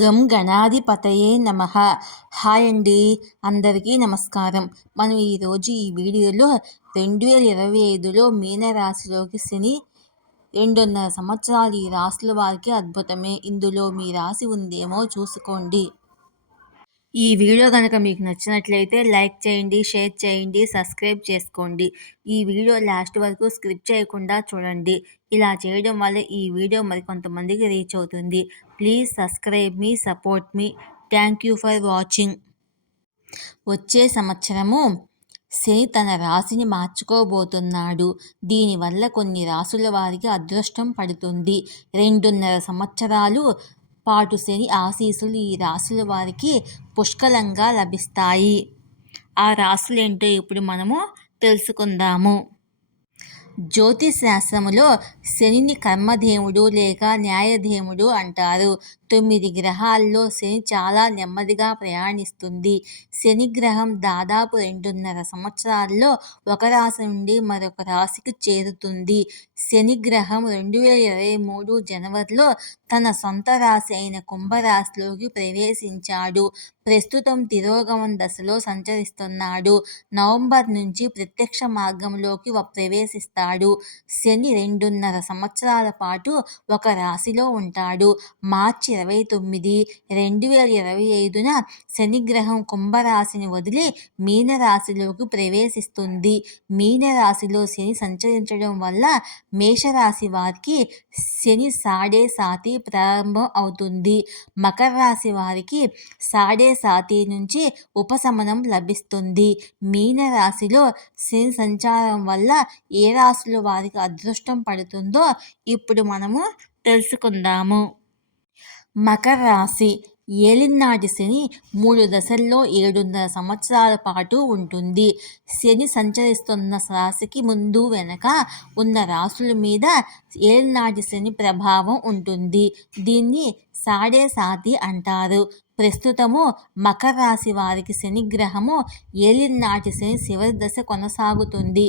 గం గణాధిపతయే నమః. హాయ్ అండి, అందరికీ నమస్కారం. మనం ఈరోజు ఈ వీడియోలో 2025లో మీనరాశిలోకి శని 2.5 సంవత్సరాలు ఈ రాశుల వారికి అద్భుతమే. ఇందులో మీ రాశి ఉందేమో చూసుకోండి. ఈ వీడియో కనుక మీకు నచ్చినట్లయితే లైక్ చేయండి, షేర్ చేయండి, సబ్స్క్రైబ్ చేసుకోండి. ఈ వీడియో లాస్ట్ వరకు స్కిప్ చేయకుండా చూడండి. ఇలా చేయడం వల్ల ఈ వీడియో మరికొంతమందికి రీచ్ అవుతుంది. Please subscribe me, support me. Thank you for watching. వచ్చే సంవత్సరము శని తన రాశిని మార్చుకోబోతున్నాడు. దీనివల్ల కొన్ని రాసుల వారికి అదృష్టం పడుతుంది. 2.5 సంవత్సరాలు పాటు శని ఆశీస్సులు ఈ రాశుల వారికి పుష్కలంగా లభిస్తాయి. ఆ రాశులేంటో ఇప్పుడు మనము తెలుసుకుందాము. జ్యోతిష్ శాస్త్రములో శనిని కర్మదేవుడు లేక న్యాయదేవుడు అంటారు. 9 గ్రహాల్లో శని చాలా నెమ్మదిగా ప్రయాణిస్తుంది. శని గ్రహం దాదాపు 2.5 సంవత్సరాల్లో ఒక రాశి నుండి మరొక రాశికి చేరుతుంది. శని గ్రహం 2023 జనవరిలో తన సొంత రాశి అయిన కుంభరాశిలోకి ప్రవేశించాడు. ప్రస్తుతం తిరోగమన దశలో సంచరిస్తున్నాడు. నవంబర్ నుంచి ప్రత్యక్ష మార్గంలోకి ప్రవేశిస్తాడు. శని 2.5 సంవత్సరాల పాటు ఒక రాశిలో ఉంటాడు. మార్చి 29, 2025న శనిగ్రహం కుంభరాశిని వదిలి మీనరాశిలోకి ప్రవేశిస్తుంది. మీనరాశిలో శని సంచరించడం వల్ల మేషరాశి వారికి శని సాడే సాతి ప్రారంభం అవుతుంది. మకర రాశి వారికి సాడే సాతి నుంచి ఉపశమనం లభిస్తుంది. మీనరాశిలో శని సంచారం వల్ల ఏ రాశుల వారికి అదృష్టం పడుతుందో ఇప్పుడు మనము తెలుసుకుందాము. మకర రాశి ఏలినాటి శని 3 దశల్లో 7.5 సంవత్సరాల పాటు ఉంటుంది. శని సంచరిస్తున్న రాశికి ముందు వెనక ఉన్న రాశుల మీద ఏలినాటి శని ప్రభావం ఉంటుంది. దీన్ని సాడే సాతి అంటారు. ప్రస్తుతము మకర రాశి వారికి శని గ్రహము ఏలినాటి శని చివరి దశ కొనసాగుతుంది.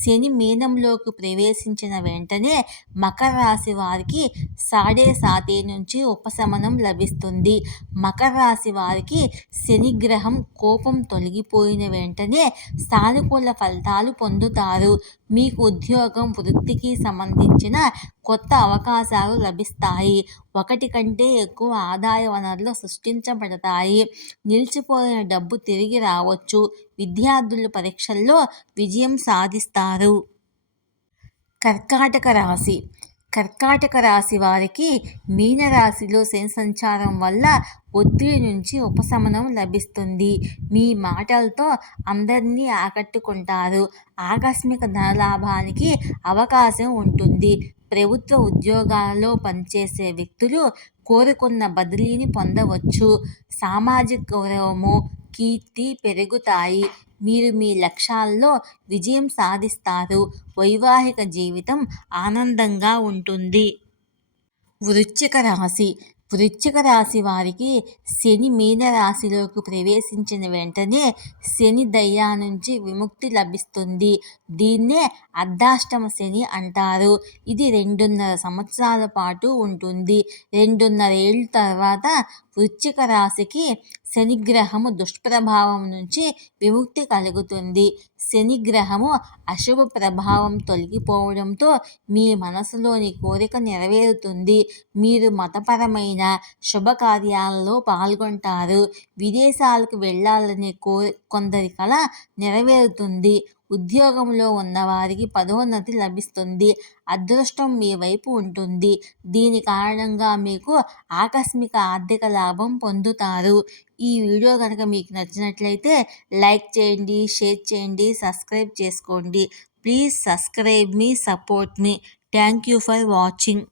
శని మీనంలోకి ప్రవేశించిన వెంటనే మకర రాశి వారికి సాడే సాతి నుంచి ఉపశమనం లభిస్తుంది. మకర రాశి వారికి శని గ్రహం కోపం తొలగిపోయిన వెంటనే సానుకూల ఫలితాలు పొందుతారు. మీకు ఉద్యోగం, వృత్తికి సంబంధించిన కొత్త అవకాశాలు లభిస్తాయి. ఒకటి కంటే ఎక్కువ ఆదాయ వనరులు సృష్టించబడతాయి. నిలిచిపోయిన డబ్బు తిరిగి రావచ్చు. విద్యార్థులు పరీక్షల్లో విజయం సాధిస్తారు. కర్కాటక రాశి కర్కాటక రాశి వారికి మీనరాశిలో శని సంచారం వల్ల ఒత్తిడి నుంచి ఉపశమనం లభిస్తుంది. మీ మాటలతో అందరినీ ఆకట్టుకుంటారు. ఆకస్మిక ధనలాభానికి అవకాశం ఉంటుంది. ప్రభుత్వ ఉద్యోగాలలో పనిచేసే వ్యక్తులు కోరుకున్న బదిలీని పొందవచ్చు. సామాజిక గౌరవము, కీర్తి పెరుగుతాయి. మీరు మీ లక్ష్యాల్లో విజయం సాధిస్తారు. వైవాహిక జీవితం ఆనందంగా ఉంటుంది. వృశ్చిక రాశి వారికి శని మీనరాశిలోకి ప్రవేశించిన వెంటనే శని దయ నుంచి విముక్తి లభిస్తుంది. దీన్నే అర్ధాష్టమ శని అంటారు. ఇది 2.5 సంవత్సరాల పాటు ఉంటుంది. 2.5 ఏళ్ళ తర్వాత వృశ్చిక రాశికి శనిగ్రహము దుష్ప్రభావం నుంచి విముక్తి కలుగుతుంది. శనిగ్రహము అశుభ ప్రభావం తొలగిపోవడంతో మీ మనసులోని కోరిక నెరవేరుతుంది. మీరు మతపరమైన శుభకార్యాలలో పాల్గొంటారు. విదేశాలకు వెళ్ళాలనే కొందరి కల నెరవేరుతుంది. ఉద్యోగంలో ఉన్నవారికి పదోన్నతి లభిస్తుంది. అదృష్టం మీ వైపు ఉంటుంది. దీని కారణంగా మీకు ఆకస్మిక ఆర్థిక లాభం పొందుతారు. ఈ వీడియో కనుక మీకు నచ్చినట్లయితే లైక్ చేయండి, షేర్ చేయండి, సబ్స్క్రైబ్ చేసుకోండి. Please subscribe me, support me. Thank you for watching.